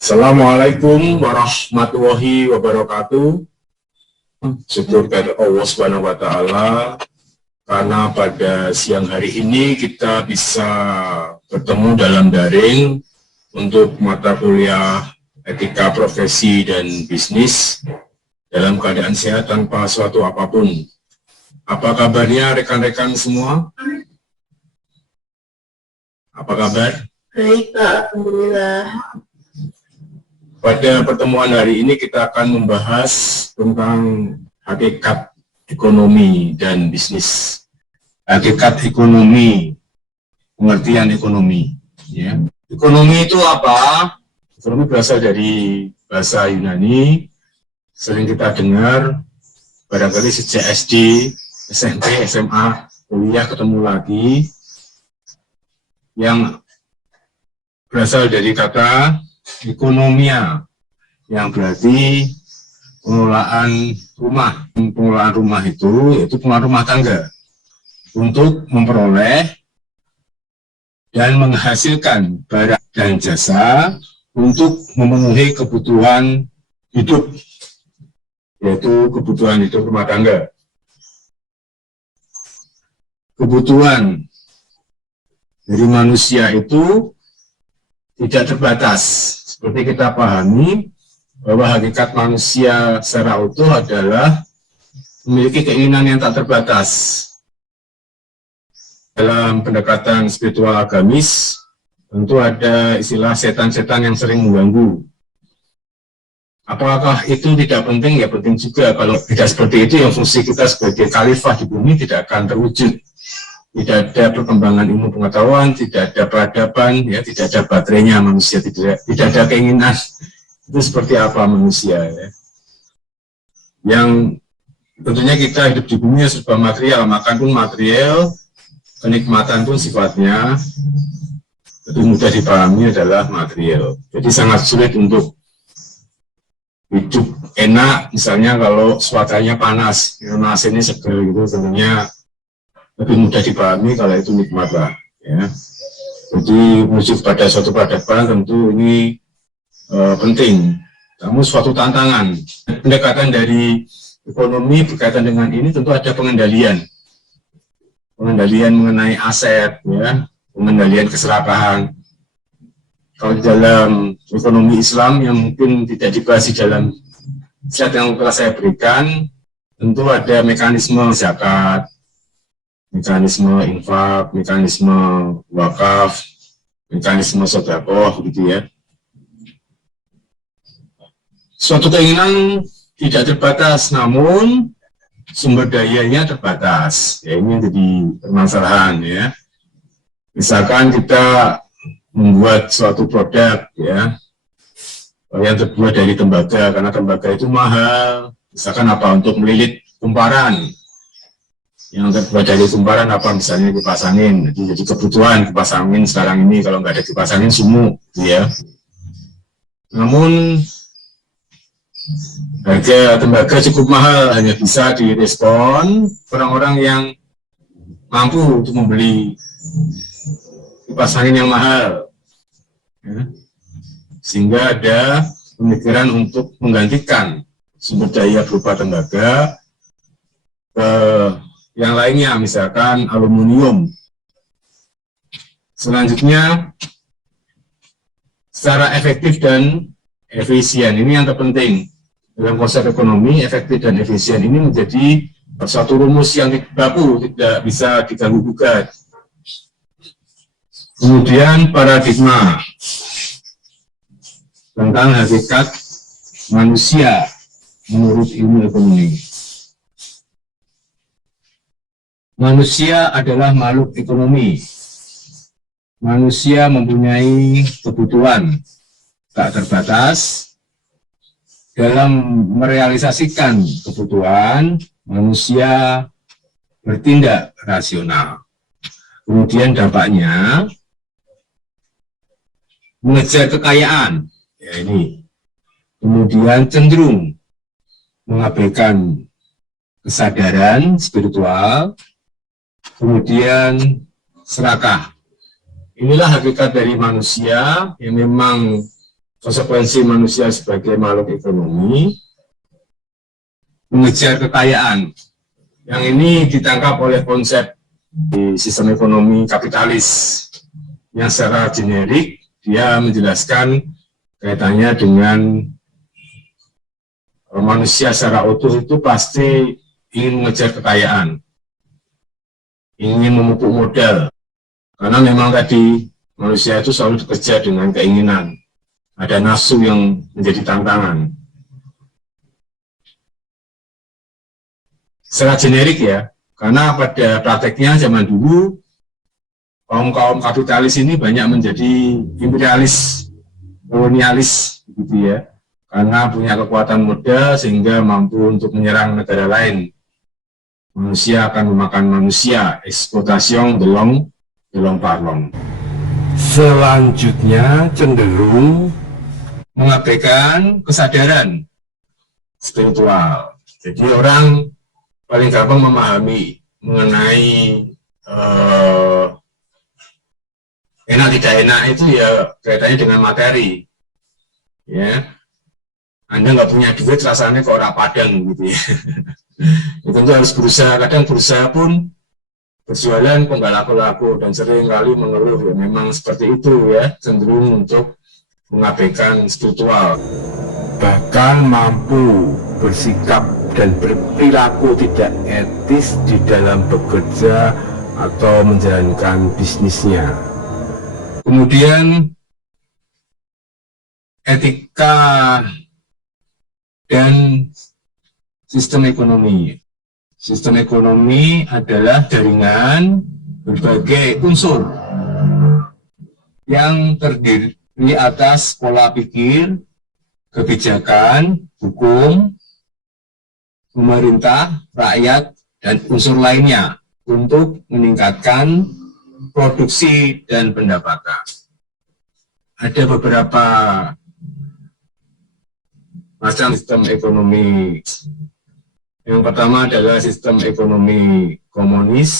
Assalamualaikum warahmatullahi wabarakatuh. Syukur kepada Allah Subhanahu wa Ta'ala, karena pada siang hari ini kita bisa bertemu dalam daring untuk mata kuliah etika profesi dan bisnis dalam keadaan sehat tanpa suatu apapun. Apa kabarnya rekan-rekan semua? Apa kabar? Baik, Pak. Alhamdulillah. Pada pertemuan hari ini kita akan membahas tentang hakikat ekonomi dan bisnis. Hakikat ekonomi, pengertian ekonomi. Ya. Ekonomi itu apa? Ekonomi berasal dari bahasa Yunani, sering kita dengar, barangkali sejak SD, SMP, SMA, kuliah ketemu lagi, yang berasal dari kata ekonomia, yang berarti pengelolaan rumah. Pengelolaan rumah itu yaitu pengelolaan rumah tangga untuk memperoleh dan menghasilkan barang dan jasa untuk memenuhi kebutuhan hidup, yaitu kebutuhan hidup rumah tangga. Kebutuhan dari manusia itu tidak terbatas. Seperti kita pahami bahwa hakikat manusia secara utuh adalah memiliki keinginan yang tak terbatas. Dalam pendekatan spiritual agamis, tentu ada istilah setan-setan yang sering mengganggu. Apakah itu tidak penting? Ya penting juga. Kalau tidak seperti itu, yang fungsi kita sebagai khalifah di bumi tidak akan terwujud. Tidak ada perkembangan ilmu pengetahuan, tidak ada peradaban, ya, tidak ada baterainya manusia, tidak ada keinginan. Itu seperti apa manusia, ya. Yang tentunya kita hidup di bumi serba material, makan pun material, kenikmatan pun sifatnya lebih mudah dipahami adalah material. Jadi sangat sulit untuk hidup enak, misalnya kalau cuacanya panas, AC ini seger gitu, tentunya lebih mudah dipahami kalau itu nikmat lah, ya. Jadi menuju pada suatu peradaban tentu ini penting. Namun suatu tantangan. Pendekatan dari ekonomi berkaitan dengan ini tentu ada pengendalian mengenai aset, ya, pengendalian keserakahan. Kalau di dalam ekonomi Islam yang mungkin tidak dibahas di dalam slide yang telah saya berikan, tentu ada mekanisme zakat, mekanisme infak, mekanisme wakaf, mekanisme sedekah, gitu ya. Suatu keinginan tidak terbatas, namun sumber dayanya terbatas. Ya, ini jadi permasalahan, ya. Misalkan kita membuat suatu produk, ya, yang terbuat dari tembaga, karena tembaga itu mahal. Misalkan apa, untuk melilit kumparan. Yang terbuat dari kumparan apa, misalnya kipas angin. Jadi kebutuhan kipas angin sekarang ini, kalau nggak ada kipas angin sumuk, ya. Namun harga tembaga cukup mahal, hanya bisa direspon orang-orang yang mampu untuk membeli kipas angin yang mahal, ya. Sehingga ada pemikiran untuk menggantikan sumber daya berupa tembaga ke yang lainnya, misalkan aluminium. Selanjutnya, secara efektif dan efisien, ini yang terpenting. Dalam konsep ekonomi, efektif dan efisien ini menjadi suatu rumus yang baku, tidak bisa diganggu-gugat. Kemudian paradigma tentang hakikat manusia menurut ilmu ekonomi. Manusia adalah makhluk ekonomi. Manusia mempunyai kebutuhan tak terbatas. Dalam merealisasikan kebutuhan, manusia bertindak rasional. Kemudian dampaknya mengejar kekayaan, ya ini. Kemudian cenderung mengabaikan kesadaran spiritual, kemudian serakah. Inilah hakikat dari manusia yang memang konsekuensi manusia sebagai makhluk ekonomi, mengejar kekayaan. Yang ini ditangkap oleh konsep di sistem ekonomi kapitalis, yang secara generik dia menjelaskan kaitannya dengan manusia secara utuh itu pasti ingin mengejar kekayaan, ingin memupuk modal, karena memang tadi manusia itu selalu dikejar dengan keinginan, ada nafsu yang menjadi tantangan. Secara generik ya, karena pada prakteknya zaman dulu kaum kapitalis ini banyak menjadi imperialis, kolonialis gitu ya, karena punya kekuatan modal sehingga mampu untuk menyerang negara lain. Manusia akan memakan manusia, eksploitasi delong parlong. Selanjutnya cenderung mengabaikan kesadaran spiritual. Jadi orang paling gampang memahami mengenai enak tidak enak itu ya kaitannya dengan materi. Ya, Anda nggak punya duit rasanya kok ora padang gitu ya. Itu tentu harus berusaha, kadang berusaha pun berjualan kok nggak laku-laku dan sering kali mengeluh ya memang seperti itu ya, cenderung untuk mengabaikan spiritual. Bahkan mampu bersikap dan berperilaku tidak etis di dalam bekerja atau menjalankan bisnisnya. Kemudian etika dan sistem ekonomi. Sistem ekonomi adalah jaringan berbagai unsur yang terdiri atas pola pikir, kebijakan, hukum, pemerintah, rakyat, dan unsur lainnya untuk meningkatkan produksi dan pendapatan. Ada beberapa macam sistem ekonomi. Yang pertama adalah sistem ekonomi komunis,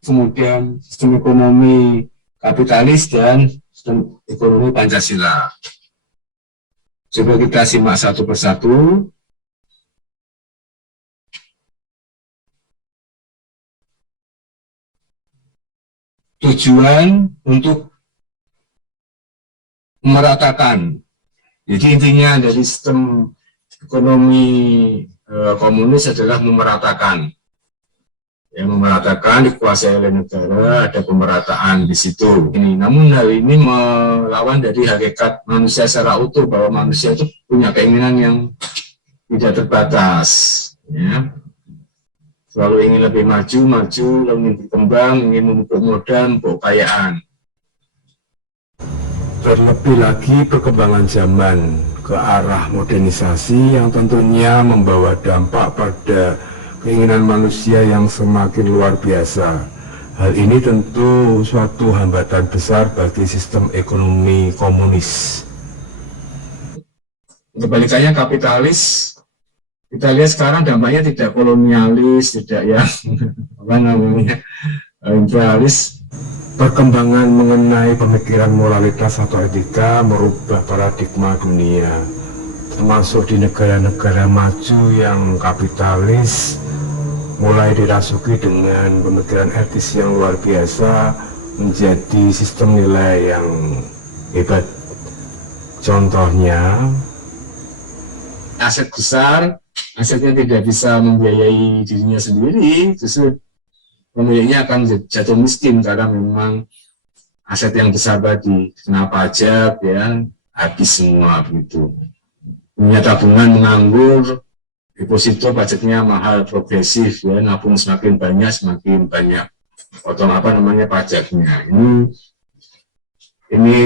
kemudian sistem ekonomi kapitalis, dan sistem ekonomi Pancasila. Coba kita simak satu persatu. Tujuan untuk memeratakan. Jadi intinya dari sistem ekonomi komunis adalah memeratakan. Yang memeratakan dikuasai oleh negara, ada pemerataan di situ. Namun hal ini melawan dari hakikat manusia secara utuh, bahwa manusia itu punya keinginan yang tidak terbatas. Ya. Selalu ingin lebih maju, lalu ingin berkembang, ingin memupuk modal, memupuk kekayaan. Terlebih lagi perkembangan zaman ke arah modernisasi yang tentunya membawa dampak pada keinginan manusia yang semakin luar biasa. Hal ini tentu suatu hambatan besar bagi sistem ekonomi komunis. Kebalikannya kapitalis, kita lihat sekarang dampaknya tidak kolonialis, tidak yang apa namanya imperialis. Perkembangan mengenai pemikiran moralitas atau etika merubah paradigma dunia, termasuk di negara-negara maju yang kapitalis mulai dirasuki dengan pemikiran etis yang luar biasa menjadi sistem nilai yang hebat. Contohnya, aset besar, asetnya tidak bisa membiayai dirinya sendiri, justru pemiliknya akan jatuh miskin karena memang aset yang besar tadi kena pajak ya habis semua begitu. Punya tabungan menganggur, deposito pajaknya mahal progresif ya, nabung semakin banyak potong pajaknya. Ini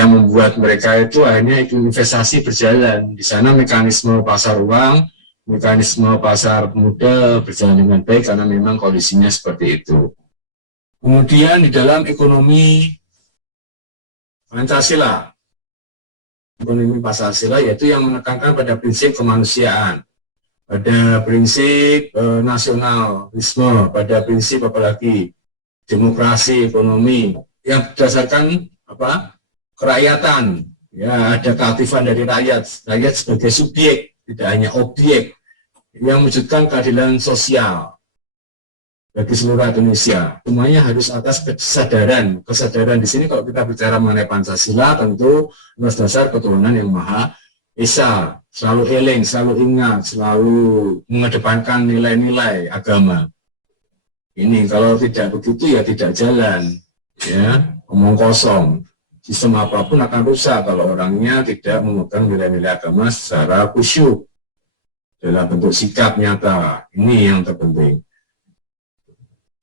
yang membuat mereka itu akhirnya investasi berjalan. Di sana mekanisme pasar uang, mekanisme pasar modal berjalan dengan baik karena memang kondisinya seperti itu. Kemudian di dalam ekonomi Pancasila, yaitu yang menekankan pada prinsip kemanusiaan, pada prinsip nasionalisme, pada prinsip apalagi demokrasi ekonomi yang berdasarkan kerakyatan, Ya, ada keaktifan dari rakyat sebagai subjek, tidak hanya objek, yang mewujudkan keadilan sosial bagi seluruh Indonesia. Semuanya harus atas kesadaran. Kesadaran di sini kalau kita bicara mengenai Pancasila, tentu atas dasar keturunan yang Maha Esa, selalu eling, selalu ingat, selalu mengedepankan nilai-nilai agama. Ini kalau tidak begitu ya tidak jalan, ya, omong kosong. Sistem apapun akan rusak kalau orangnya tidak memegang nilai-nilai agama secara khusyuk dalam bentuk sikap nyata. Ini yang terpenting.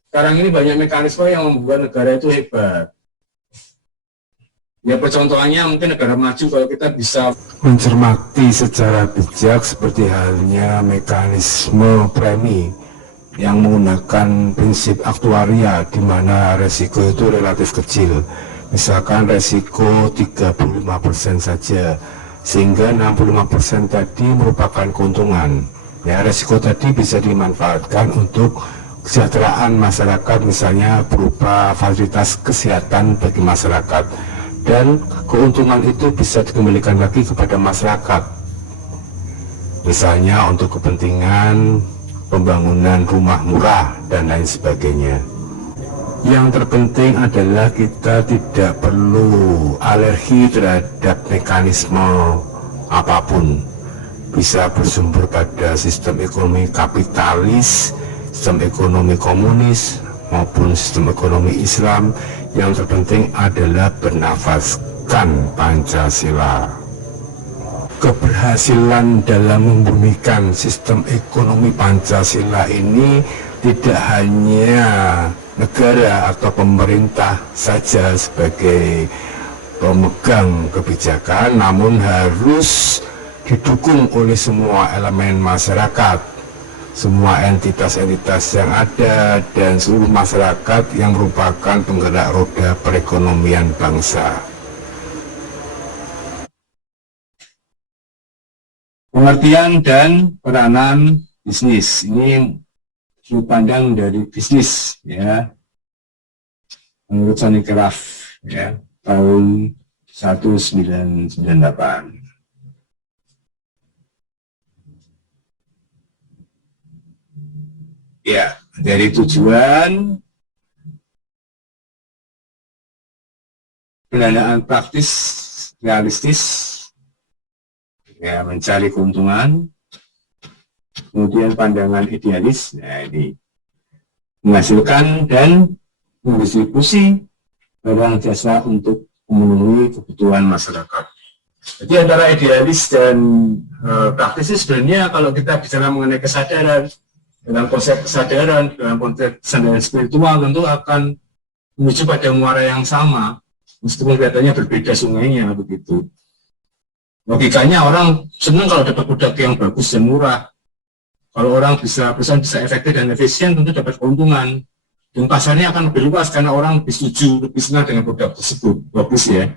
Sekarang ini banyak mekanisme yang membuat negara itu hebat. Ya percontohannya mungkin negara maju kalau kita bisa mencermati secara bijak seperti halnya mekanisme premi yang menggunakan prinsip aktuaria di mana resiko itu relatif kecil. Misalkan resiko 35% saja, sehingga 65% tadi merupakan keuntungan. Ya, resiko tadi bisa dimanfaatkan untuk kesejahteraan masyarakat, misalnya berupa fasilitas kesehatan bagi masyarakat, dan keuntungan itu bisa dikembalikan lagi kepada masyarakat, misalnya untuk kepentingan pembangunan rumah murah dan lain sebagainya. Yang terpenting adalah kita tidak perlu alergi terhadap mekanisme apapun, bisa bersumber pada sistem ekonomi kapitalis, sistem ekonomi komunis, maupun sistem ekonomi Islam. Yang terpenting adalah bernafaskan Pancasila. Keberhasilan dalam membumikan sistem ekonomi Pancasila ini tidak hanya negara atau pemerintah saja sebagai pemegang kebijakan, namun harus didukung oleh semua elemen masyarakat, semua entitas-entitas yang ada, dan seluruh masyarakat yang merupakan penggerak roda perekonomian bangsa. pengertian dan peranan bisnis. Ini sudut pandang dari bisnis, ya, menurut Sonny Kraft, ya, tahun 1998. Ya, dari tujuan pendanaan praktis, realistis, ya, mencari keuntungan, kemudian pandangan idealis, nah ini menghasilkan dan mendistribusi barang jasa untuk memenuhi kebutuhan masyarakat. Jadi antara idealis dan praktis sebenarnya kalau kita bicara mengenai kesadaran, dalam konsep kesadaran, dalam konsep kesadaran spiritual tentu akan menuju pada muara yang sama, meskipun kelihatannya berbeda sungainya begitu. Logikanya orang senang kalau dapat produk yang bagus dan murah. Kalau orang bisa perusahaan bisa efektif dan efisien, tentu dapat keuntungan. Dan pasarnya akan lebih luas karena orang lebih setuju, lebih senang dengan produk tersebut. Bagus ya.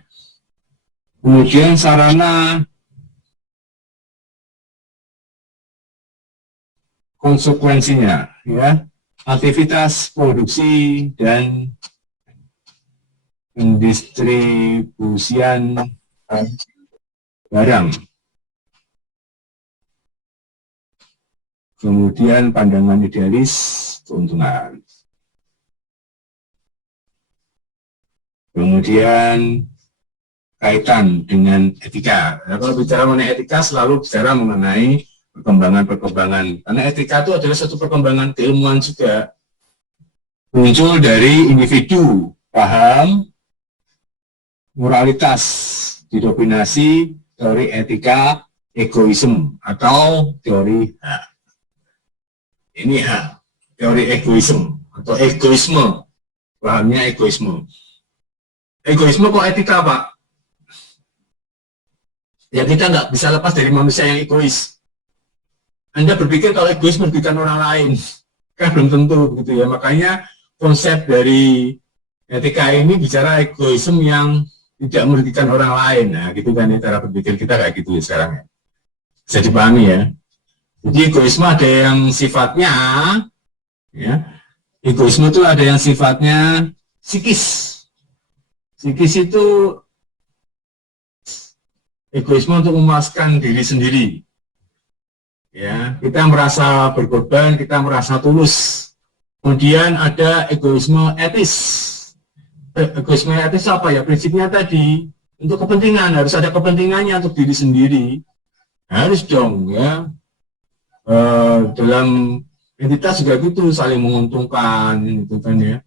Kemudian sarana konsekuensinya, ya, aktivitas produksi dan pendistribusian barang. Kemudian pandangan idealis, keuntungan. Kemudian kaitan dengan etika. Nah, kalau bicara mengenai etika selalu bicara mengenai perkembangan-perkembangan. Karena etika itu adalah satu perkembangan keilmuan juga. Muncul dari individu, paham, moralitas, didominasi teori etika egoisme atau teori hak. Ini hak, teori egoisme atau egoisme, pahamnya egoisme. Egoisme kok etika, Pak? Ya kita nggak bisa lepas dari manusia yang egois. Anda berpikir kalau egois merugikan orang lain, kan belum tentu begitu ya. Makanya konsep dari etika ini bicara egoisme yang tidak merugikan orang lain. Nah, gitu kan ya, cara berpikir kita kayak gitu ya sekarang ya. Bisa dipahami ya. Jadi egoisme ada yang sifatnya, ya, egoisme itu ada yang sifatnya psikis. Psikis itu egoisme untuk memuaskan diri sendiri. Ya, kita merasa berkorban, kita merasa tulus. Kemudian ada egoisme etis. Egoisme etis apa ya? Prinsipnya tadi, untuk kepentingan, harus ada kepentingannya untuk diri sendiri. Harus dong, ya. Dalam entitas juga gitu, saling menguntungkan, gitu kan ya.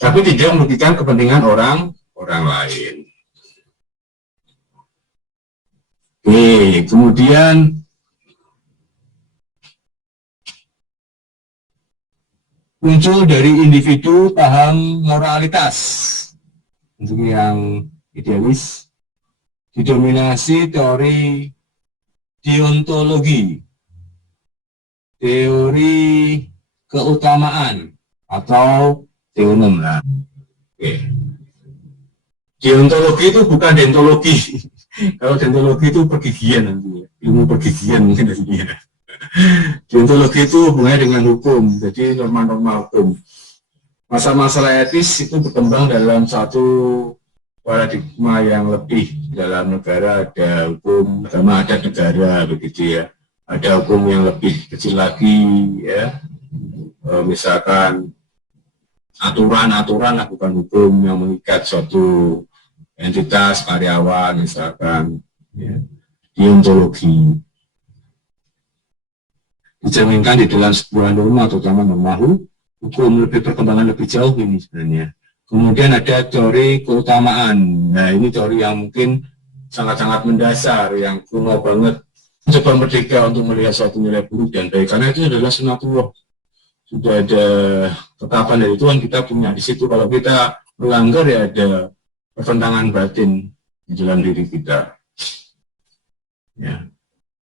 Tapi tidak merugikan kepentingan orang lain. Oke, kemudian muncul dari individu paham moralitas. Untuk yang idealis, didominasi teori deontologi, teori keutamaan, atau teonom lah. Oke. Deontologi itu bukan dentologi. Kalau dentologi itu pergigian nanti, ilmu pergigian mungkin nantinya. Deontologi itu hubungannya dengan hukum, jadi norma-norma hukum. Masalah-masalah etis itu berkembang dalam satu paradigma yang lebih. Dalam negara ada hukum, agama adat negara, begitu ya. Ada hukum yang lebih kecil lagi, ya. Misalkan aturan-aturan lah, bukan hukum yang mengikat suatu entitas karyawan, misalkan ya. Deontologi dicerminkan di dalam sebuah norma, terutama norma hukum. Lebih perkembangan lebih jauh ini sebenarnya. Kemudian ada teori keutamaan. Nah, ini teori yang mungkin sangat-sangat mendasar, yang kuno banget. Coba merdeka untuk melihat suatu nilai buruk dan baik, karena itu adalah sunatullah. Sudah ada ketetapan dari Tuhan, kita punya di situ. Kalau kita melanggar, ya ada pertentangan batin di dalam diri kita. Ya.